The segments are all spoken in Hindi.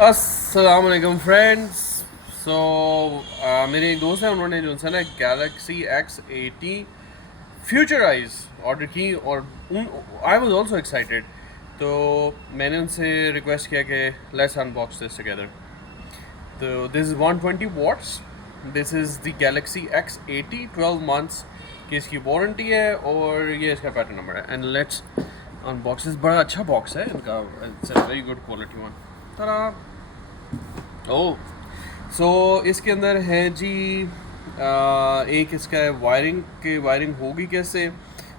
अस्सलाम वालेकुम फ्रेंड्स। सो मेरे एक दोस्त हैं, उन्होंने जो है ना गैलेक्सी X80 फ्यूचराइज ऑर्डर की और आई वाज आल्सो एक्साइटेड। तो मैंने उनसे रिक्वेस्ट किया कि लेट्स अनबॉक्स दिस टुगेदर। तो this is 120 watts. This is the Galaxy X80 12 months की इसकी वारंटी है और ये इसका पैटर्न नंबर है। And let's unbox. बड़ा अच्छा बॉक्स है इनका, it's a very good quality one. तरा ओह, सो इसके अंदर है जी एक इसका है वायरिंग की वायरिंग होगी कैसे,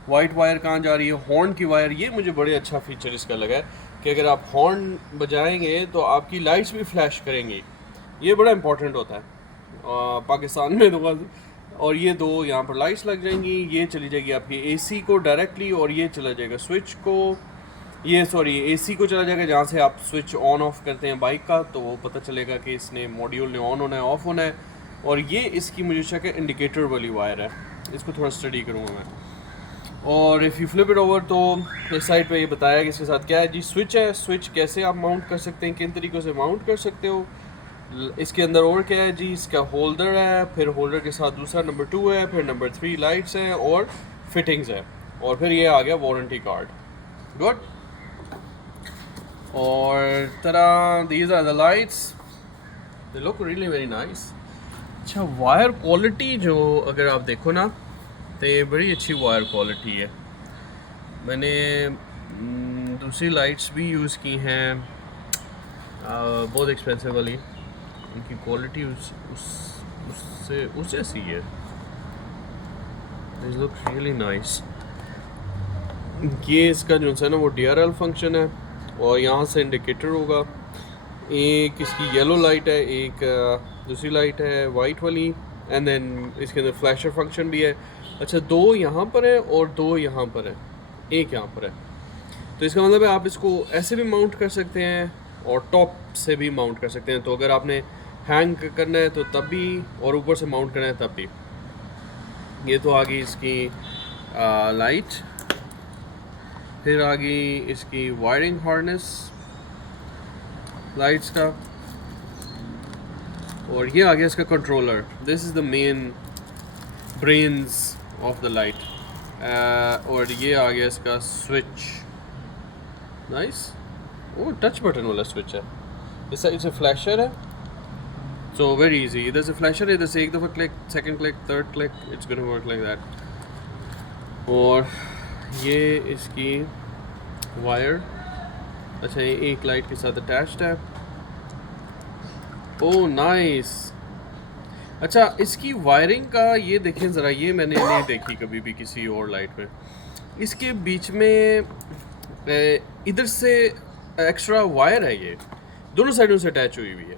वाइट वायर कहाँ जा रही है, हॉर्न की वायर। ये मुझे बड़े अच्छा फीचर इसका लगा है कि अगर आप हॉर्न बजाएंगे तो आपकी लाइट्स भी फ्लैश करेंगी। ये बड़ा इंपॉर्टेंट होता है पाकिस्तान में तो। और ये दो यहाँ पर लाइट्स लग जाएंगी, ये चली जाएगी आपकी एसी को डायरेक्टली और ये चला जाएगा स्विच को, ये सॉरी एसी को चला जाएगा जहाँ से आप स्विच ऑन ऑफ करते हैं बाइक का, तो वो पता चलेगा कि इसने मॉड्यूल ने ऑन होना है ऑफ होना है। और ये इसकी मुझे शक है इंडिकेटर वाली वायर है, इसको थोड़ा स्टडी करूँगा मैं। और if you flip it over तो इस साइड पे ये बताया कि इसके साथ क्या है जी, स्विच है। स्विच कैसे आप माउंट कर सकते हैं, किन तरीक़ों से माउंट कर सकते हो। इसके अंदर और क्या है जी, इसका होल्डर है, फिर होल्डर के साथ दूसरा नंबर 2 है, फिर नंबर 3 लाइट्स हैं और फिटिंग्स है, और फिर ये आ गया वारंटी कार्ड। गुड। और तरह these are the lights, they look really very nice. अच्छा, वायर क्वालिटी जो अगर आप देखो ना तो ये बड़ी अच्छी वायर क्वालिटी है। मैंने दूसरी लाइट्स भी यूज़ की हैं बहुत एक्सपेंसिव वाली, उनकी क्वालिटी उससे सी है। This look really nice. ये इसका जो है ना वो DRL फंक्शन है और यहाँ से इंडिकेटर होगा। एक इसकी येलो लाइट है, एक दूसरी लाइट है वाइट वाली, एंड देन इसके अंदर फ्लैशर फंक्शन भी है। अच्छा, दो यहाँ पर है और दो यहाँ पर है, एक यहाँ पर है। तो इसका मतलब है आप इसको ऐसे भी माउंट कर सकते हैं और टॉप से भी माउंट कर सकते हैं। तो अगर आपने हैंग करना है तो तब भी, और ऊपर से माउंट करना है तब भी। ये तो आ गई इसकी लाइट, फिर आ गई इसकी वायरिंग हार्नेस लाइट्स का, और ये आ गया इसका controller. This is the main brains of the light. और ये आ गया इसका स्विच। नाइस। वो टच बटन वाला स्विच है, इसे फ्लैशर है, सो वेरी इजी। इधर से फ्लैशर है, इधर से एक दफ़ा click, second click, third click, it's gonna work like that. और ये इसकी वायर, अच्छा ये एक लाइट के साथ अटैच्ड है। Oh nice. अच्छा, इसकी वायरिंग का ये देखें ज़रा, ये मैंने नहीं देखी कभी भी किसी और लाइट में। इसके बीच में इधर से एक्स्ट्रा वायर है, ये दोनों साइडों से अटैच हुई हुई है।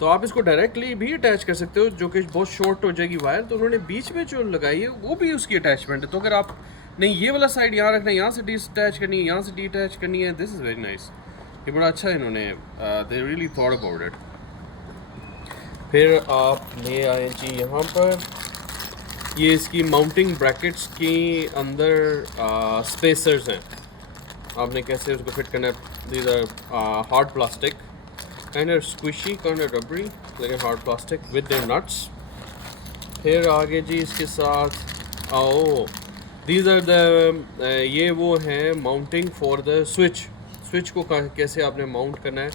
तो आप इसको डायरेक्टली भी अटैच कर सकते हो, जो कि बहुत शॉर्ट हो जाएगी वायर, तो उन्होंने बीच में जो लगाई है वो भी उसकी अटैचमेंट है। तो अगर आप नहीं ये वाला साइड यहाँ रखना है, यहाँ से डिटैच करनी है, यहाँ से डिटैच करनी है, दिस इज़ वेरी नाइस। ये बड़ा अच्छा इन्होंने they really thought about it. फिर आप ले आए जी यहाँ पर, ये इसकी माउंटिंग ब्रैकेट्स के अंदर स्पेसर्स हैं। आपने कैसे उसको फिट करना है। These are hard plastic, kind of squishy, kind of rubbery, लेकिन hard plastic with their nuts. फिर आगे जी इसके साथ आओ, दीज आर द ये वो हैं mounting for the switch. Switch को कैसे आपने माउंट करना है,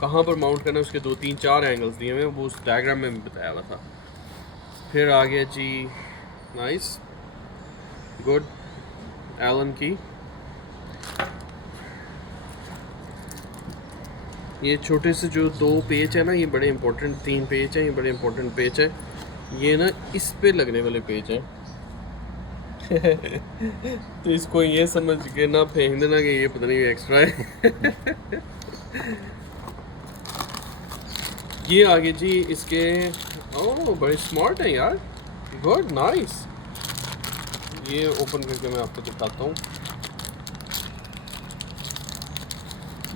कहाँ पर माउंट करना है, उसके 2 3 4 एंगल्स दिए हुए हैं, वो उस डायग्राम में भी बताया हुआ था। फिर आ गया जी, नाइस, गुड, एलन की। ये छोटे से जो 2 पेज है ना, ये बड़े इंपॉर्टेंट, 3 पेज हैं, ये बड़े इंपॉर्टेंट पेज है। ये ना इस पे लगने वाले पेज हैं। तो इसको ये समझ के ना फेंक देना कि ये पता नहीं एक्स्ट्रा है। ये आगे जी इसके, ओह बड़े स्मार्ट हैं यार, गुड, नाइस। ये ओपन करके मैं आपको दिखाता हूँ।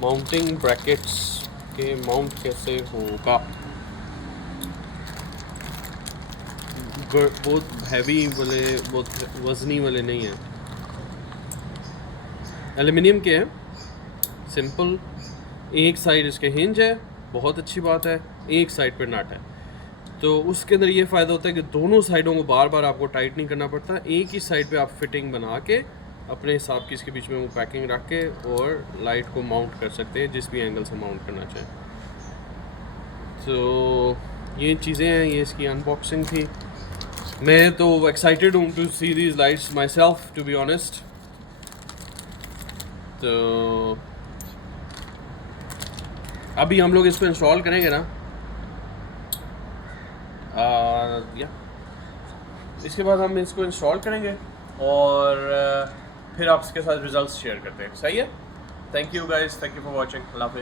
माउंटिंग ब्रैकेट्स के माउंट कैसे होगा। बहुत हैवी वाले, बहुत वजनी वाले नहीं हैं, एल्युमिनियम के हैं, सिंपल। एक साइड इसके हिंज है बहुत अच्छी बात है, एक साइड पे नट है तो उसके अंदर ये फ़ायदा होता है कि दोनों साइडों को बार बार आपको टाइट नहीं करना पड़ता, एक ही साइड पे आप फिटिंग बना के अपने हिसाब की इसके बीच में वो पैकिंग रख के और लाइट को माउंट कर सकते हैं जिस भी एंगल से माउंट करना चाहें। तो ये चीज़ें हैं, ये इसकी अनबॉक्सिंग थी। मैं तो एक्साइटेड हूँ to see these lights myself to be honest. तो अभी हम लोग इसको इंस्टॉल करेंगे ना, या इसके बाद हम इसको इंस्टॉल करेंगे और फिर आपके साथ रिजल्ट्स शेयर करते हैं। सही है? Thank you guys, thank you for watching. अल्लाह हाफ़िज़।